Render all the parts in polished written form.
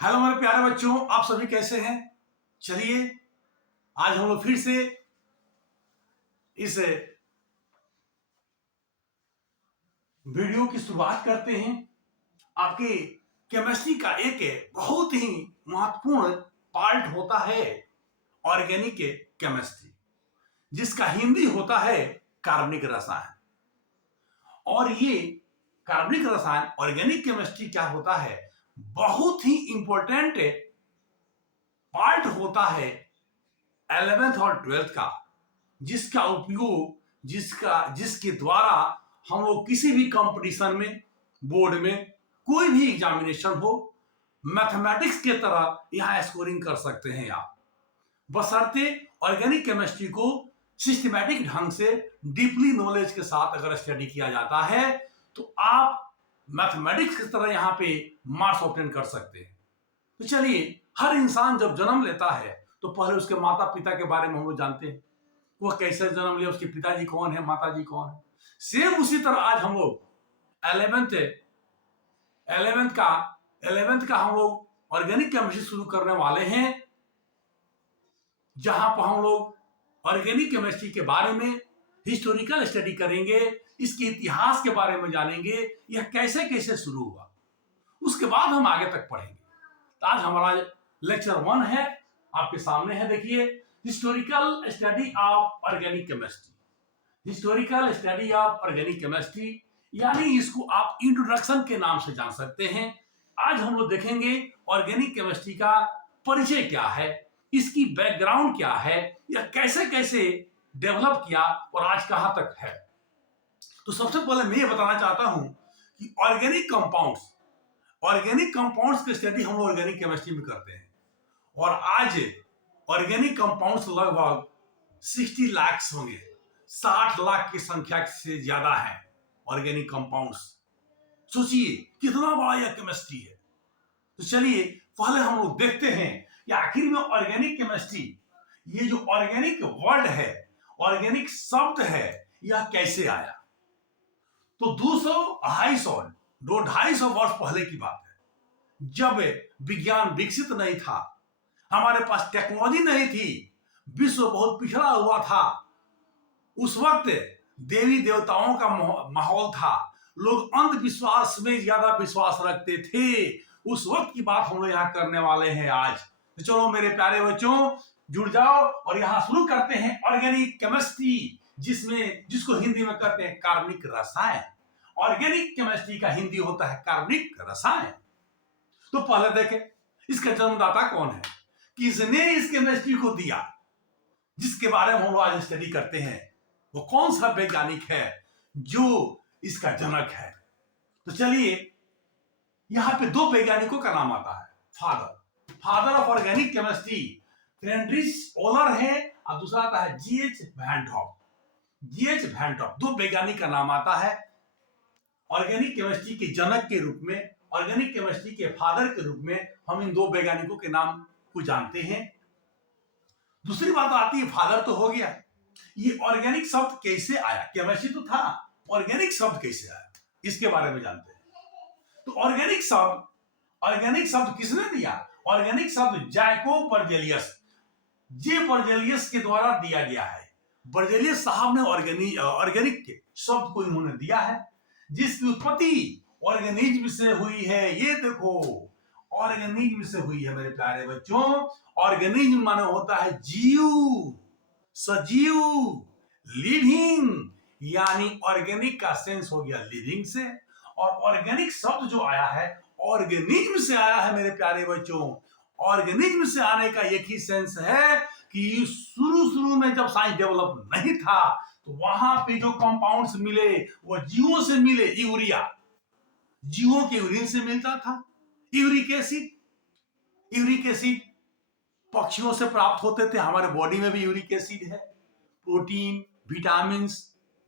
Hello मेरे प्यारे बच्चों, आप सभी कैसे हैं। चलिए आज हम लोग फिर से इस वीडियो की शुरुआत करते हैं। आपके केमिस्ट्री का एक बहुत ही महत्वपूर्ण पार्ट होता है ऑर्गेनिक केमिस्ट्री, जिसका हिंदी होता है कार्बनिक रसायन। और ये कार्बनिक रसायन ऑर्गेनिक केमिस्ट्री क्या होता है, बहुत ही इंपॉर्टेंट पार्ट होता है 11th और 12th का, जिसका उपयोग जिसके द्वारा हम लोग किसी भी कंपटीशन में, बोर्ड में कोई भी एग्जामिनेशन हो, मैथमेटिक्स के तरह यहां स्कोरिंग कर सकते हैं आप, बशर्ते ऑर्गेनिक केमिस्ट्री को सिस्टमैटिक ढंग से डीपली नॉलेज के साथ अगर स्टडी किया जाता है तो आप मैथमेटिक्स की तरह यहां पे मार्क्स ऑब्टेन कर सकते हैं। तो चलिए, हर इंसान जब जन्म लेता है तो पहले उसके माता पिता के बारे में हम लोग जानते हैं, वो कैसे जन्म लिया, उसके पिताजी कौन है, माताजी कौन है। सेम उसी तरह आज हम लोग 11th का हम लोग ऑर्गेनिक केमिस्ट्री शुरू करने वाले हैं, जहां पर हम लोग ऑर्गेनिक केमिस्ट्री के बारे में हिस्टोरिकल स्टडी करेंगे, इसके इतिहास के बारे में जानेंगे, यह कैसे कैसे शुरू हुआ, उसके बाद हम आगे तक पढ़ेंगे। तो आज हमारा लेक्चर 1 है, आपके सामने है, देखिए, historical study of organic chemistry. Historical study of organic chemistry यानी इसको आप इंट्रोडक्शन के नाम से जान सकते हैं। आज हम लोग देखेंगे ऑर्गेनिक केमिस्ट्री का परिचय क्या है, इसकी बैकग्राउंड क्या है, यह कैसे कैसे डेवलप किया और आज कहां तक है। तो सबसे पहले मैं ये बताना चाहता हूं कि ऑर्गेनिक कंपाउंड्स की स्टडी हम लोग ऑर्गेनिक केमिस्ट्री में करते हैं, और आज ऑर्गेनिक कंपाउंड्स लगभग 60 लाख होंगे, 60 लाख की संख्या से ज्यादा है ऑर्गेनिक कंपाउंड्स। सोचिए कितना बड़ा यह केमिस्ट्री है। तो चलिए पहले हम लोग देखते हैं कि आखिर में ऑर्गेनिक केमिस्ट्री, ये जो ऑर्गेनिक वर्ड है, ऑर्गेनिक शब्द है, यह कैसे आया। तो 250 वर्ष पहले की बात है, जब विज्ञान विकसित नहीं था, हमारे पास टेक्नोलॉजी नहीं थी, विश्व बहुत पिछड़ा हुआ था। उस वक्त देवी देवताओं का माहौल था, लोग अंधविश्वास में ज्यादा विश्वास रखते थे। उस वक्त की बात हम लोग यहाँ करने वाले हैं आज। तो चलो मेरे प्यारे बच्चों, जुड़ जाओ और यहाँ शुरू करते हैं ऑर्गेनिक केमिस्ट्री, जिसको हिंदी में कहते हैं कार्बनिक रसायन। ऑर्गेनिक केमिस्ट्री का हिंदी होता है कार्बनिक रसायन। तो पहले देखें इसका जन्मदाता कौन है, किसने इस केमिस्ट्री को दिया, जिसके बारे में हम लोग आज स्टडी करते हैं। वो कौन सा वैज्ञानिक है जो इसका जनक है। तो चलिए, यहां पे 2 वैज्ञानिकों का नाम आता है। Father of organic chemistry Friedrich Wohler है, और दूसरा आता है जीएच वैन टॉप। 2 वैज्ञानिक का नाम आता है ऑर्गेनिक केमिस्ट्री के जनक के रूप में, ऑर्गेनिक केमिस्ट्री के फादर के रूप में हम इन 2 वैज्ञानिकों के नाम को जानते हैं। दूसरी बात आती है, फादर तो हो गया, ये ऑर्गेनिक शब्द कैसे आया, केमिस्ट्री तो था, ऑर्गेनिक शब्द कैसे आया, इसके बारे में जानते हैं। तो ऑर्गेनिक शब्द किसने दिया, ऑर्गेनिक शब्द जैकोब बर्जेलियस के द्वारा दिया गया है। बर्जेलियस साहब ने ऑर्गेनिक के शब्द को इन्होंने दिया है, जिसकी उत्पत्ति ऑर्गेनिज्म से हुई है। ये देखो, ऑर्गेनिज्म से हुई है मेरे प्यारे बच्चों। ऑर्गेनिज्म माने होता है जीव, सजीव, लिविंग, यानी ऑर्गेनिक का सेंस हो गया लिविंग से, और ऑर्गेनिक शब्द जो आया है ऑर्गेनिज्म से आया है मेरे प्यारे बच्चों। ऑर्गेनिज्म से आने का एक ही सेंस है कि शुरू में जब साइंस डेवलप नहीं था तो वहां पे जो कंपाउंड्स मिले वो जीवों से मिले। यूरिया जीवों के यूरिन से मिलता था, यूरिक एसिड पक्षियों से प्राप्त होते थे। हमारे बॉडी में भी यूरिक एसिड है, प्रोटीन, विटामिन,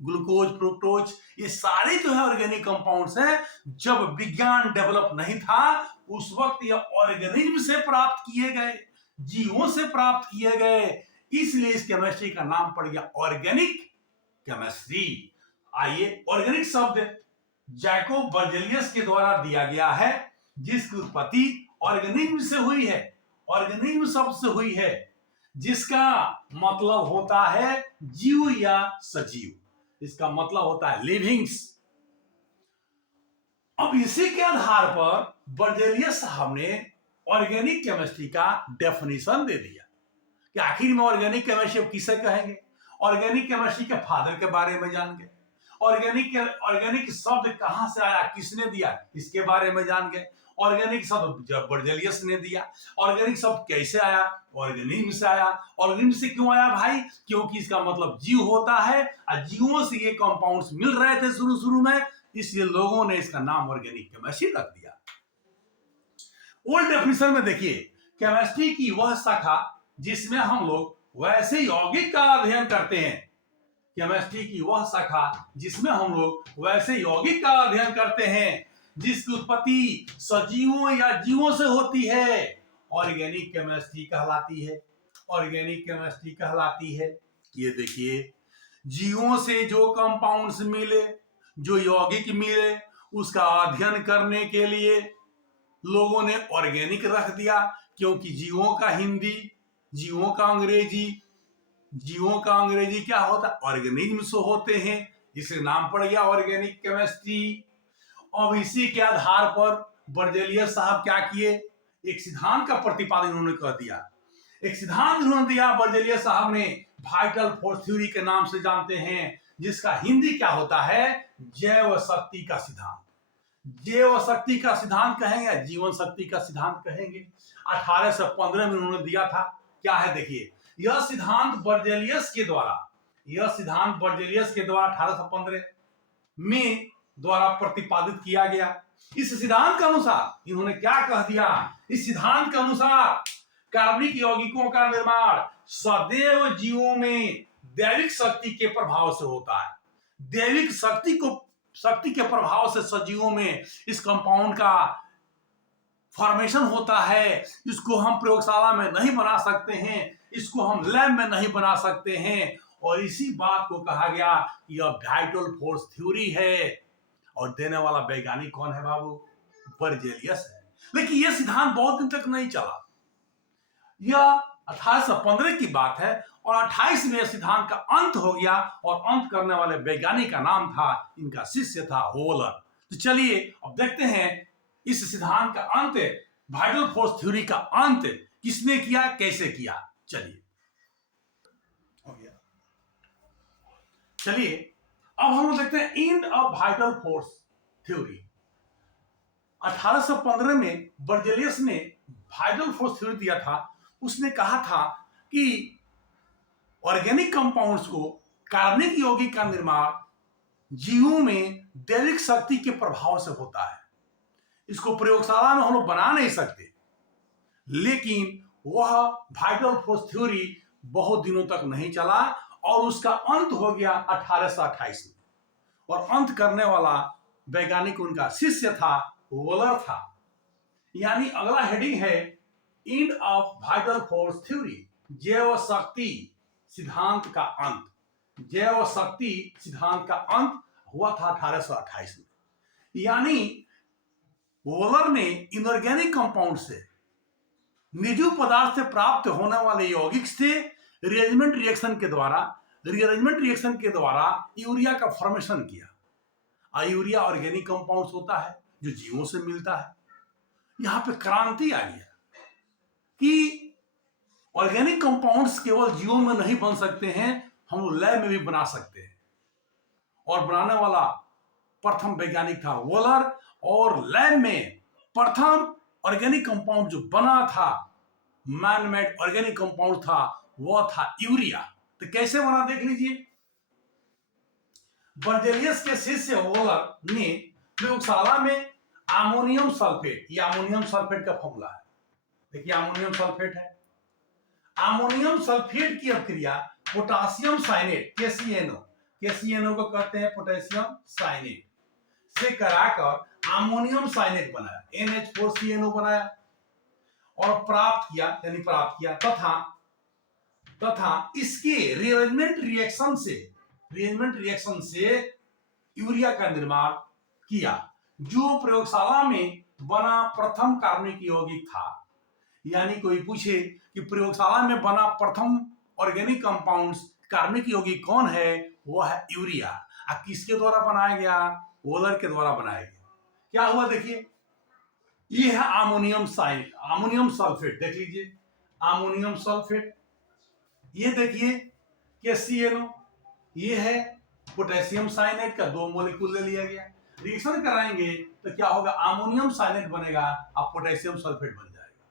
ग्लूकोज, फ्रुक्टोज, ये सारे जो है ऑर्गेनिक कंपाउंड्स हैं। जब विज्ञान डेवलप नहीं था उस वक्त ये ऑर्गेनिज्म से प्राप्त किए गए, जीवों से प्राप्त किए गए, इसलिए इस केमिस्ट्री का नाम पड़ गया ऑर्गेनिक केमिस्ट्री। आइए, ऑर्गेनिक शब्द जैकोब बर्जेलियस के द्वारा दिया गया है, जिसकी उत्पत्ति ऑर्गेनिज्म से हुई है, ऑर्गेनिज्म शब्द से हुई है, जिसका मतलब होता है जीव या सजीव। इसका मतलब होता है लिविंग्स। अब इसी के आधार पर बर्जेलियस साहब ने ऑर्गेनिक केमिस्ट्री का डेफिनेशन दे दिया कि आखिर में ऑर्गेनिक केमिस्ट्री किसे कहेंगे। ऑर्गेनिक केमिस्ट्री के फादर के बारे में जान गए, ऑर्गेनिक शब्द कहां से आया, किसने दिया, इसके बारे में जान गए। ऑर्गेनिक शब्द बर्जेलियस ने दिया। ऑर्गेनिक शब्द कैसे आया, ऑर्गेनिज्म से आया। ऑर्गेनिज्म से क्यों आया भाई, क्योंकि इसका मतलब जीव होता है और जीवों से ये कंपाउंड्स मिल रहे थे शुरू में, इसलिए लोगों ने इसका नाम ऑर्गेनिक केमिस्ट्री रख दिया। ओल्ड डेफिनेशन में देखिए, केमिस्ट्री की वह शाखा जिसमें हम लोग वैसे यौगिक का अध्ययन करते हैं। केमिस्ट्री की वह शाखा जिसमें हम लोग वैसे यौगिक का अध्ययन करते हैं जिसकी उत्पत्ति सजीवों या जीवों से होती है, ऑर्गेनिक केमिस्ट्री कहलाती है। ऑर्गेनिक केमिस्ट्री कहलाती है। ये देखिए, जीवों से जो कंपाउंड्स मिले, जो यौगिक मिले, उसका अध्ययन करने के लिए लोगों ने ऑर्गेनिक रख दिया, क्योंकि जीवों का हिंदी, जीवों का अंग्रेजी क्या होता है, ऑर्गेनिज्म होते हैं, इसलिए नाम पड़ गया ऑर्गेनिक केमिस्ट्री। अब इसी के आधार पर बर्जेलियस साहब क्या किए, एक सिद्धांत का प्रतिपादन उन्होंने कर दिया। एक सिद्धांत उन्होंने दिया बर्जेलियस साहब ने, वाइटल फोर्स थ्योरी के नाम से जानते हैं, जिसका हिंदी क्या होता है, जैव शक्ति का सिद्धांत। जैव शक्ति का सिद्धांत कहेंगे, जीवन शक्ति का सिद्धांत कहेंगे। 1815 में उन्होंने दिया था। क्या है देखिए, यह सिद्धांत बर्जेलियस के द्वारा 1815 में द्वारा प्रतिपादित किया गया। इस सिद्धांत के अनुसार इन्होंने क्या कह दिया, इस सिद्धांत के अनुसार कार्बनिक यौगिकों का निर्माण सदैव जीवों में दैविक शक्ति के प्रभाव से होता है। दैविक शक्ति के प्रभाव से सजीवों में इस कंपाउंड का फॉर्मेशन होता है। इसको हम प्रयोगशाला में नहीं बना सकते हैं, इसको हम लैब में नहीं बना सकते हैं, और इसी बात को कहा गया यह वाइटल फोर्स थ्योरी है। और देने वाला वैज्ञानिक कौन है बाबू, बर्जेलियस है। लेकिन यह सिद्धांत बहुत दिन तक नहीं चला। यह 1815 की बात है, और 28 में सिद्धांत का अंत हो गया, और अंत करने वाले वैज्ञानिक का नाम था, इनका शिष्य था वोलर। तो चलिए अब देखते हैं इस सिद्धांत का अंत, वाइटल फोर्स थ्योरी का अंत किसने किया, कैसे किया। चलिए अब हम देखते हैं end of vital force theory. 1815 में बर्जेलियस ने वाइटल फोर्स थ्योरी दिया था। उसने कहा था कि ऑर्गेनिक कंपाउंड्स को, कार्बनिक यौगिक का निर्माण जीवों में दैविक शक्ति के प्रभाव से होता है। इसको प्रयोगशाला में हम लोग बना नहीं सकते। लेकिन वह वाइटल फोर्स थ्योरी बहुत दिनों तक नहीं चला, और उसका अंत हो गया 1828 में, और अंत करने वाला वैज्ञानिक उनका शिष्य था, वोलर था। यानी अगला हेडिंग है end of vital force theory, जैव शक्ति सिद्धांत का अंत। जैव शक्ति सिद्धांत का अंत हुआ था 1828 में। यानी वोलर ने इनऑर्गेनिक कंपाउंड से, निर्जीव पदार्थ से प्राप्त होने वाले यौगिक से रीअरेंजमेंट रिएक्शन के द्वारा यूरिया का फॉर्मेशन किया। यूरिया ऑर्गेनिक कंपाउंड्स होता है जो जीवों से मिलता है। यहां पे क्रांति आ गया कि ऑर्गेनिक कंपाउंड्स केवल जीवों में नहीं बन सकते हैं, हम लैब में भी बना सकते हैं। और बनाने वाला प्रथम वैज्ञानिक था वोलर, और लैब में प्रथम ऑर्गेनिक कंपाउंड जो बना था, मैन मेड ऑर्गेनिक कंपाउंड था, वह था यूरिया। तो कैसे बना देख लीजिए। बर्जेलियस के शिष्य वोलर ने प्रयोगशाला में अमोनियम सल्फेट, ये अमोनियम सल्फेट का फॉर्मूला है, देखिए अमोनियम सल्फेट है। अमोनियम सल्फेट की अभिक्रिया पोटासियम साइनेट, केसीएनओ को कहते हैं पोटेशियम साइनेट, से कराकर अमोनियम साइनेट बनाया, NH4CNO बनाया, और प्राप्त किया तथा इसके रीअरेंजमेंट रिएक्शन से यूरिया का निर्माण किया, जो प्रयोगशाला में बना प्रथम कार्बनिक यौगिक था। यानी कोई पूछे कि प्रयोगशाला में बना प्रथम ऑर्गेनिक कंपाउंड्स कार्बनिक यौगिक कौन है, वो है यूरिया। अब किसके द्वारा बनाया गया, वोलर के द्वारा बनाया गया। क्या हुआ देखिए, ये है अमोनियम सल्फेट, देख लीजिए अमोनियम सल्फेट। ये देखिए KClO, ये है पोटेशियम साइनेट का 2 मॉलिक्यूल ले लिया गया। रिएक्शन कराएंगे तो क्या होगा, अमोनियम साइनेट बनेगा और पोटेशियम सल्फेट बन जाएगा।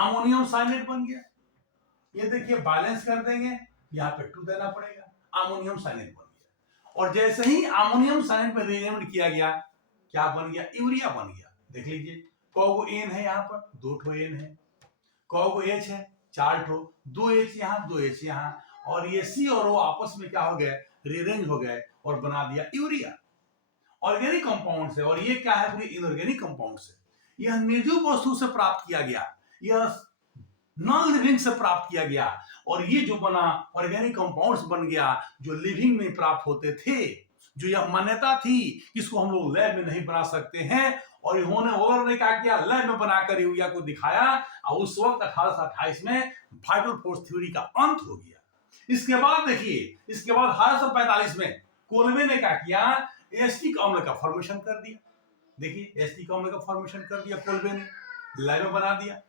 अमोनियम साइनेट बन गया। ये देखिए बैलेंस कर देंगे, यहाँ पे 2 देना पड़ेगा, अमोनियम साइनेट बन गया। और जैसे ही अमोनियम साइनेट में रिएरेंजमेंट किया गया, क्या बन गया, यूरिया बन गया। देख लीजिए कौगो N है, यहाँ पर 2 ठो N है, कौगो H है 4 ठो, 2 H यहाँ 2 H यहाँ, और ये C और O आपस में क्या हो गए, रिअरेंज हो गए और बना दिया यूरिया। ऑर्गेनिक कंपाउंड है, और ये क्या है, पूरी इनऑर्गेनिक कंपाउंड है। यह निर्जीव वस्तु से प्राप्त किया गया, यह नॉन लिविंग से प्राप्त किया गया, और ये जो बना ऑर्गेनिक कंपाउंड्स बन गया जो लिविंग में प्राप्त होते थे। जो यह मान्यता थी कि इसको हम लोग लैब में नहीं बना सकते हैं, और इन्होंने और ने क्या किया, लैब में बनाकर यूरिया को दिखाया, और उस वक्त 1828 में वाइटल फोर्स थ्योरी का अंत हो गया। इसके बाद देखिए, इसके बाद 1845 में कोलबे ने क्या किया, एसिटिक अम्ल का फॉर्मेशन कर दिया। देखिए एसिटिक अम्ल का फॉर्मेशन कर दिया कोलबे ने, लैब में बना दिया।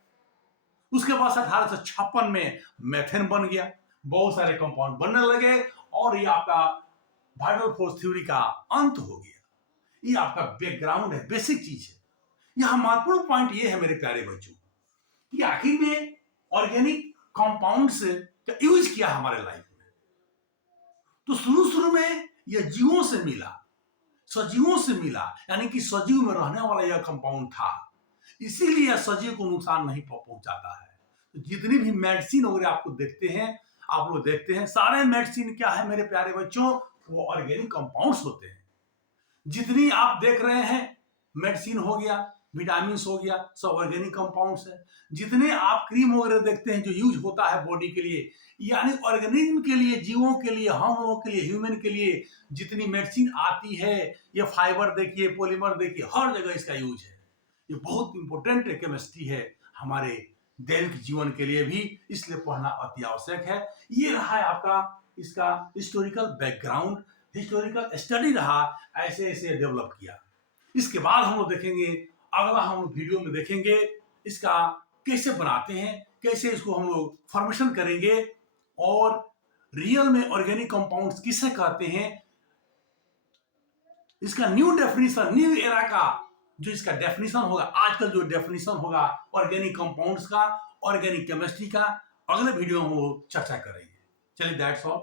उसके बाद 1856 में मेथेन बन गया, बहुत सारे कंपाउंड बनने लगे, और ये आपका वाइटल फोर्स थ्योरी का अंत हो गया। ये आपका बैकग्राउंड है, बेसिक चीज है। यहां महत्वपूर्ण पॉइंट ये है मेरे प्यारे बच्चों कि आखिर में ऑर्गेनिक कंपाउंड्स का यूज किया हमारे लाइफ में। तो शुरू में यह जीवों से मिला, सजीवों से मिला, यानी कि सजीव में रहने वाला यह कंपाउंड था, इसीलिए यह सजीव को नुकसान नहीं पहुंचाता है। तो जितनी भी मेडिसिन वगैरह आपको देखते हैं, आप लोग देखते हैं, सारे मेडिसिन क्या है मेरे प्यारे बच्चों, वो ऑर्गेनिक कंपाउंड्स होते हैं। जितनी आप देख रहे हैं मेडिसिन हो गया, विटामिन हो गया, सब ऑर्गेनिक कंपाउंड्स है। जितने आप क्रीम वगैरह देखते हैं जो यूज होता है बॉडी के लिए, यानी ऑर्गेनिज्म के लिए, जीवों के लिए, हम लोगों के लिए, ह्यूमन के लिए जितनी मेडिसिन आती है, ये फाइबर देखिए, पॉलीमर देखिए, हर जगह इसका यूज है। ये बहुत इंपॉर्टेंट केमिस्ट्री है हमारे दैनिक जीवन के लिए भी, इसलिए पढ़ना अति आवश्यक है। ये रहा है आपका इसका हिस्टोरिकल बैकग्राउंड, हिस्टोरिकल स्टडी रहा, ऐसे ऐसे डेवलप किया। इसके बाद हम लोग देखेंगे, अगला हम वीडियो में देखेंगे इसका कैसे बनाते हैं, कैसे इसको हम लोग फॉर्मेशन करेंगे, और रियल में ऑर्गेनिक कंपाउंड्स किसे कहते हैं, इसका न्यू डेफिनेशन, न्यू एरा का जो इसका डेफिनेशन होगा, आजकल जो डेफिनेशन होगा ऑर्गेनिक कंपाउंड्स का, ऑर्गेनिक केमिस्ट्री का, अगले वीडियो में वो चर्चा करेंगे। चलिए दैट्स ऑल।